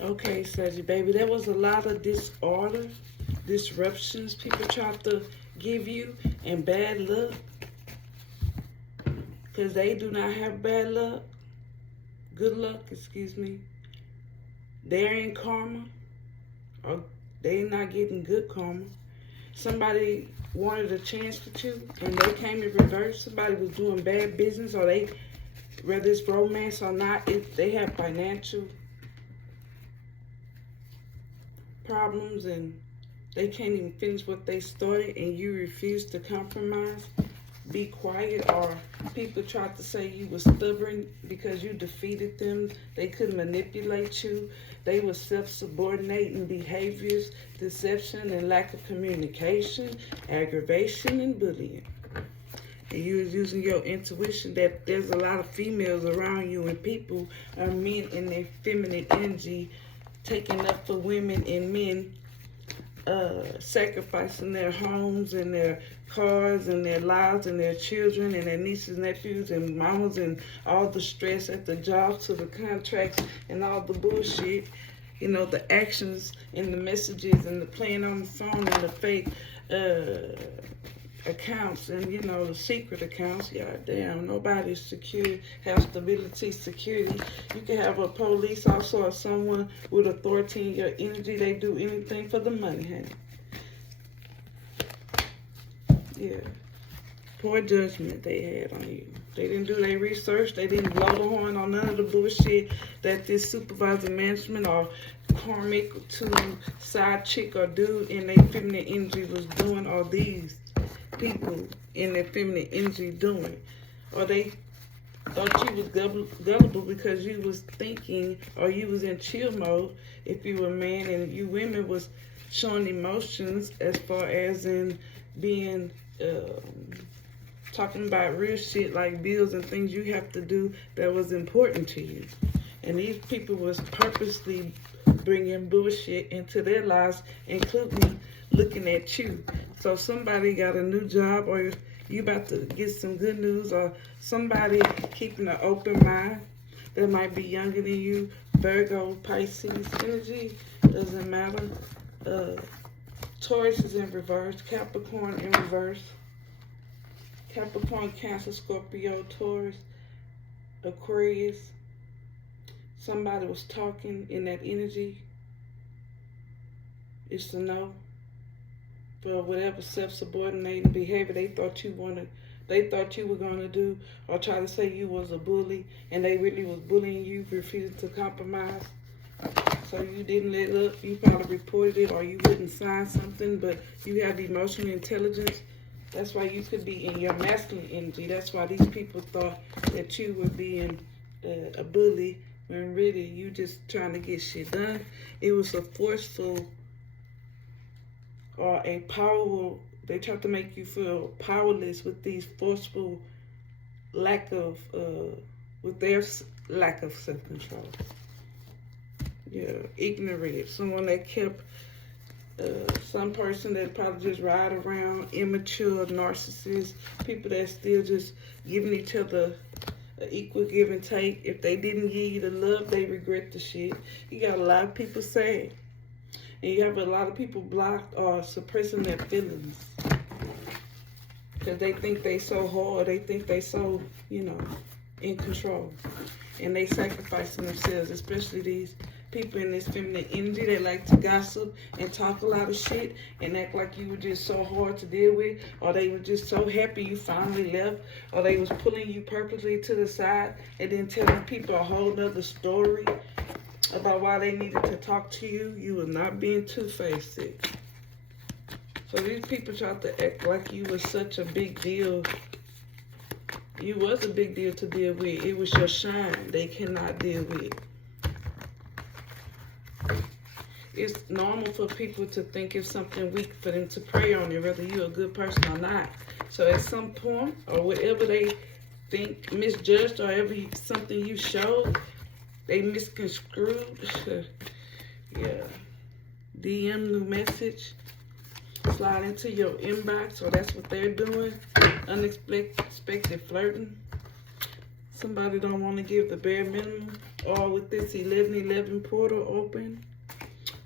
Okay, Sagittarius, baby, there was a lot of disorder, disruptions people tried to give you, and bad luck. Because they do not have bad luck. Good luck, excuse me. They're in karma, or they're not getting good karma. Somebody wanted a chance with you, and they came in reverse. Somebody was doing bad business, or they, whether it's romance or not, if they have financial problems and they can't even finish what they started, and you refuse to compromise, be quiet, or people tried to say you were stubborn because you defeated them. They could manipulate you. They were self-subordinating behaviors, deception and lack of communication, aggravation and bullying. And you was using your intuition that there's a lot of females around you, and people are men in their feminine energy, taking up for women, and men sacrificing their homes and their cars and their lives and their children and their nieces, nephews, and mamas, and all the stress at the jobs, to the contracts, and all the bullshit, you know, the actions and the messages and the playing on the phone and the fake accounts and, you know, the secret accounts. Yeah, damn, nobody's secure, have stability, security. You can have a police officer or someone with authority in your energy. They do anything for the money, honey. Yeah. Poor judgment they had on you. They didn't do their research. They didn't blow the horn on none of the bullshit that this supervisor, management, or karmic to side chick or dude in their feminine energy was doing, or these people in their feminine energy doing. Or they thought you was gullible because you was thinking, or you was in chill mode if you were a man, and you women was showing emotions as far as in being talking about real shit like bills and things you have to do that was important to you. And these people was purposely bringing bullshit into their lives, including looking at you. So somebody got a new job, or you about to get some good news, or somebody keeping an open mind that might be younger than you. Virgo, Pisces energy, doesn't matter. Taurus is in reverse, Capricorn in reverse. Capricorn, Cancer, Scorpio, Taurus, Aquarius. Somebody was talking in that energy. It's a no. For whatever self-subordinating behavior they thought you were gonna do, or try to say you was a bully, and they really was bullying you, refusing to compromise. So you didn't let up. You probably reported it, or you wouldn't sign something, but you have emotional intelligence. That's why you could be in your masculine energy. That's why these people thought that you were being a bully, when really you just trying to get shit done. It was a forceful or a powerful, they tried to make you feel powerless with these forceful lack of, with their lack of self-control. Yeah, ignorant. Someone that kept, some person that probably just ride around, immature, narcissists, people that still just giving each other an equal give and take. If they didn't give you the love, they regret the shit. You got a lot of people sad. And you have a lot of people blocked or suppressing their feelings. Because they think they so hard, they think they so, you know, in control. And they sacrificing themselves, especially these people in this feminine energy. They like to gossip and talk a lot of shit and act like you were just so hard to deal with, or they were just so happy you finally left, or they was pulling you purposely to the side and then telling people a whole nother story about why they needed to talk to you. You were not being two-faced. So these people tried to act like you was such a big deal. You was a big deal to deal with. It was your shine they cannot deal with. It's normal for people to think it's something weak for them to prey on it, whether you're a good person or not. So at some point, or whatever they think misjudged, or ever something you showed, they misconstrued. Yeah. DM new message. Slide into your inbox, or that's what they're doing. Unexpected flirting. Somebody don't want to give the bare minimum. Or with this 1111 portal open,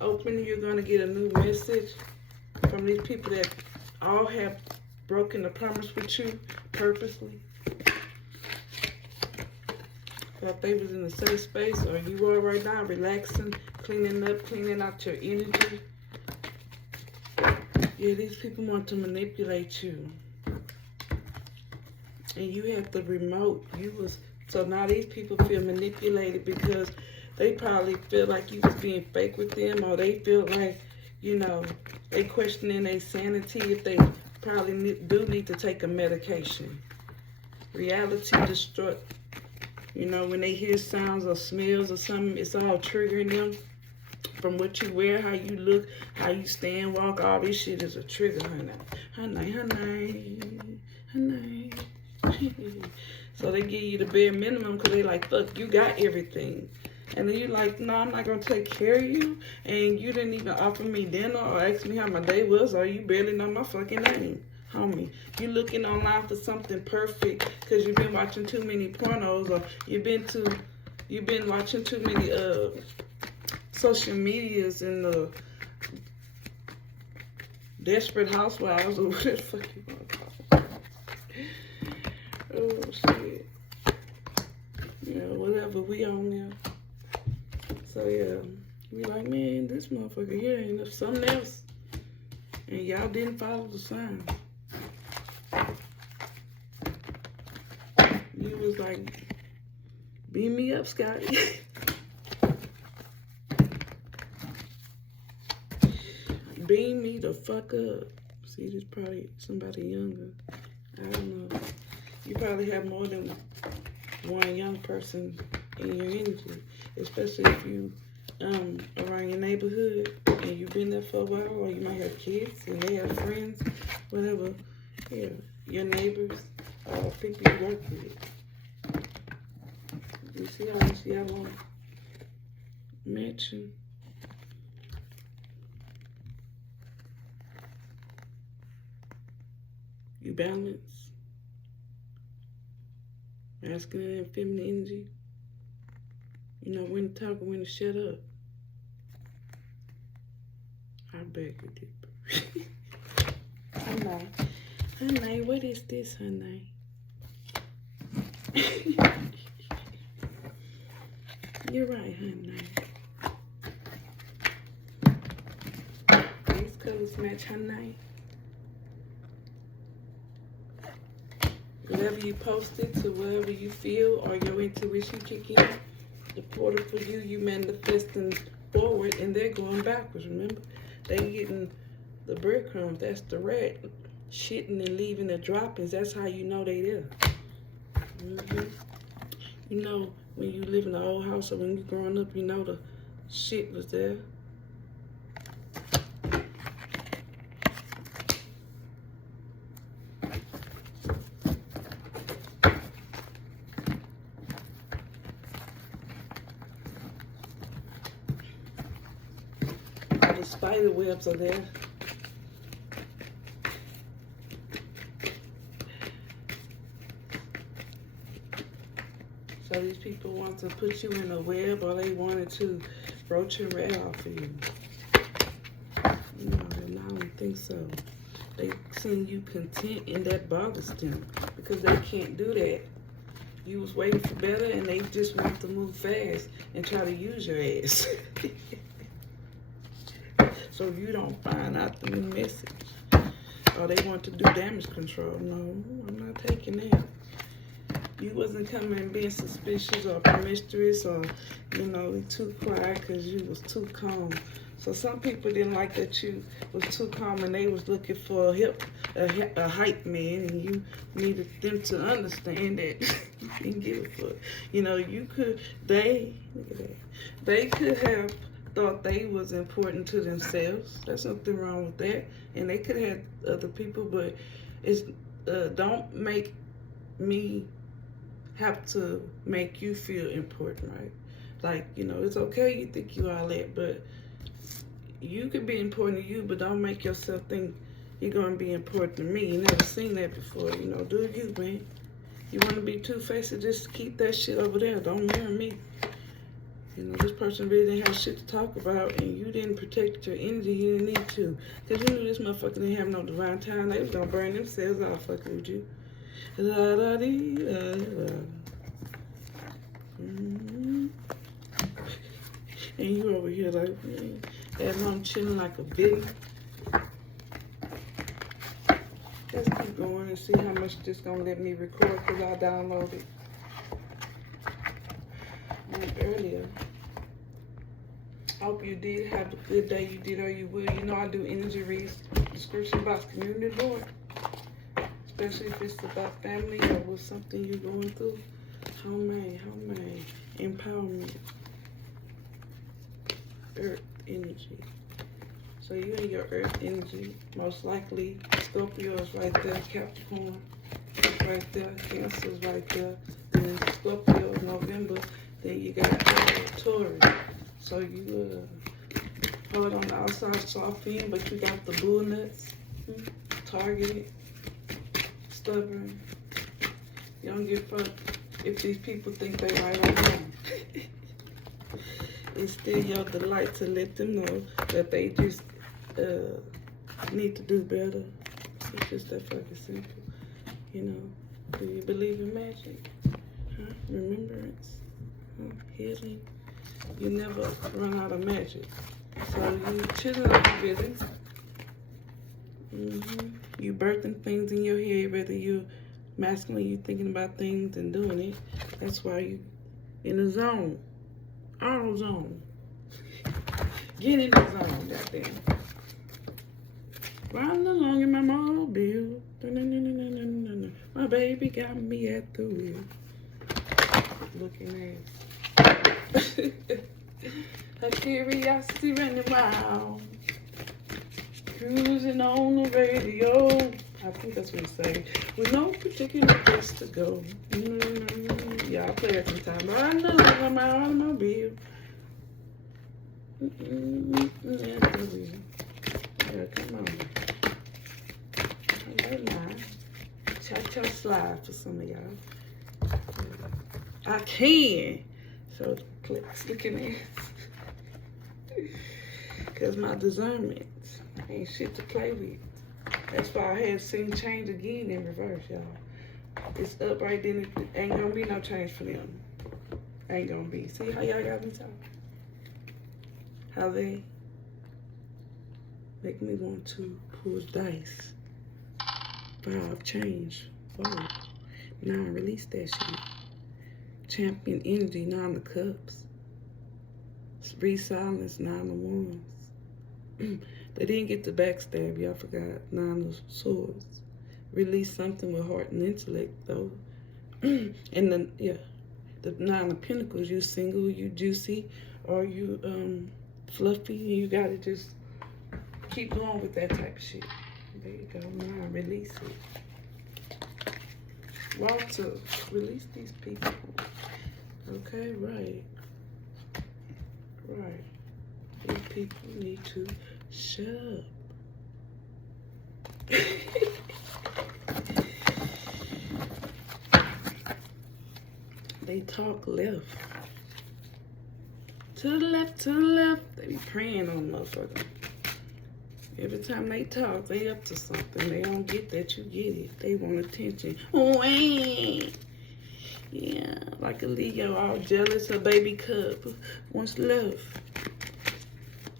you're going to get a new message from these people that all have broken the promise with you purposely. If they was in a safe space, or you are right now, relaxing, cleaning up, cleaning out your energy. Yeah, these people want to manipulate you. And you have the remote. So now these people feel manipulated because they probably feel like you was being fake with them, or they feel like, you know, they questioning their sanity if they probably do need to take a medication. Reality destruct. You know, when they hear sounds or smells or something, it's all triggering them. From what you wear, how you look, how you stand, walk, all this shit is a trigger, honey. So they give you the bare minimum because they like, fuck, you got everything. And then you like, no, I'm not going to take care of you. And you didn't even offer me dinner or ask me how my day was, or you barely know my fucking name. Homie, you looking online for something perfect because you've been watching too many pornos, or you've been watching too many social medias and the Desperate Housewives, or whatever the fuck you want to call it. Oh shit. Yeah, whatever, we on there. So yeah, we like, man, this motherfucker here ain't something else. And y'all didn't follow the signs. You was like, beam me up, Scotty. Beam me the fuck up. See, this probably somebody younger. I don't know. You probably have more than one young person in your energy, especially if you around your neighborhood and you've been there for a while, or you might have kids and they have friends, whatever. Yeah, your neighbors, people you work with. You see how much y'all want matching? You balance. Masculine and feminine energy. You know when to talk and when to shut up. I beg you, deeper. Honey, what is this, honey? You're right, honey. These colors match, honey. Whatever you posted to wherever you feel or your intuition kick in, the portal for you, you manifesting forward and they're going backwards, remember? They getting the breadcrumbs, that's the rat shitting and leaving the droppings. That's how you know they there. You know, when you live in an old house or when you growing up, you know the shit was there. The spider webs are there. So these people want to put you in a web, or they wanted to roach and rat off of you. No, I don't think so. They seeing you content and that bothers them because they can't do that. You was waiting for better and they just want to move fast and try to use your ass. So you don't find out the new message. Or they want to do damage control. No, I'm not taking that. You wasn't coming and being suspicious or promiscuous or, you know, too quiet because you was too calm. So some people didn't like that you was too calm and they was looking for a hype man, and you needed them to understand that you didn't give a fuck. You know, you could, look at that. They could have thought they was important to themselves. There's nothing wrong with that. And they could have had other people, but it's don't make me have to make you feel important, right? Like, you know, it's okay you think you all that, but you could be important to you, but don't make yourself think you're gonna be important to me. You never seen that before, you know. Do you, man? You wanna be two-faced, just keep that shit over there. Don't mirror me. You know, this person really didn't have shit to talk about, and you didn't protect your energy. You didn't need to. Because you knew this motherfucker didn't have no divine time. They was going to burn themselves out fucking with you. And you over here like, at home chilling like a villain. Let's keep going and see how much this gonna let me record, because I downloaded earlier. I hope you did have a good day. You did or you will. You know I do energy reads, description box, community board. Especially if it's about family or with something you're going through. Homemade, empowerment, earth energy. So you and your earth energy, most likely Scorpio is right there, Capricorn is right there, Cancer is right there. Then Scorpio is November. Then you got Taurus. So you hard on the outside, soft in, but you got the bull nuts, targeted, stubborn. You don't give a fuck if these people think they right or wrong. It's still your delight to let them know that they just need to do better. It's just that fucking simple. You know, do you believe in magic? Huh? Remembrance? Huh? Healing? You never run out of magic. So you chilling like a villain. You birthing things in your head, whether you masculine, you thinking about things and doing it. That's why you in the zone. Auto zone. Get in the zone, goddamn. Riding along in my mobile. My baby got me at the wheel. Looking at her curiosity running wild. Cruising on the radio. I think that's what he say. With no particular place to go. Yeah, I play it sometimes. Riding along in my automobile. Yeah, come on. Cha-cha slide for some of y'all. I can. So clicks looking at. Because my discernment ain't shit to play with. That's why I had seen change again in reverse, y'all. It's up right then. It ain't gonna be no change for them. Ain't gonna be. See how y'all got me talking? How they make me want to pull dice. 5 change. Whoa. 9, release that shit. Champion energy, 9 of cups. Re-silence, 9 of wands. They didn't get the backstab, y'all forgot. 9 of swords. Release something with heart and intellect, though. And then, yeah, the 9 of pentacles, you single, you juicy, or you fluffy, and you gotta just keep going with that type of shit. There you go, 9, release it. Walter, release these people. Okay, right. Right. These people need to shut up. They talk left. To the left, to the left. They be praying on motherfucker. Every time they talk, they up to something. They don't get that, you get it. They want attention. Oh, yeah, like a Leo, all jealous, a baby cub wants love.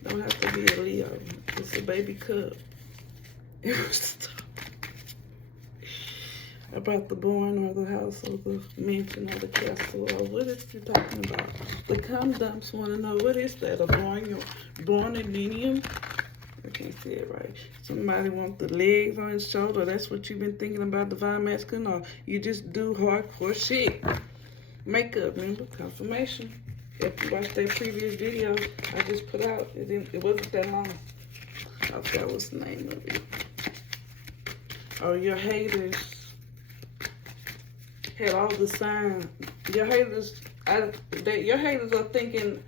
Don't have to be a Leo. It's a baby cub. It was about the barn or the house or the mansion or the castle or what is you talking about? The cum-dumps want to know, what is that? A born millennium? I can't say it right. Somebody want the legs on his shoulder. That's what you've been thinking about, divine masculine, or you just do hardcore shit. Makeup, remember? Confirmation. If you watched that previous video I just put out, it wasn't that long. I forgot what's the name of it. Oh, your haters had all the signs. Your haters, your haters are thinking,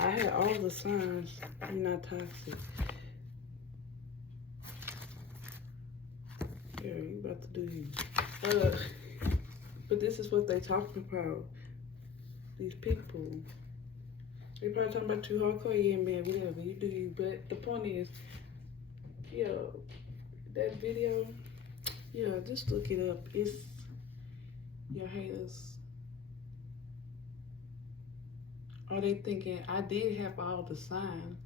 I had all the signs. You're not toxic. Yeah, you about to do you. But this is what they talking about. These people. They probably talking about you hardcore, yeah, man, whatever, you do you. But the point is, yeah, that video, yeah, just look it up. It's your haters. Are they thinking I did have all the signs?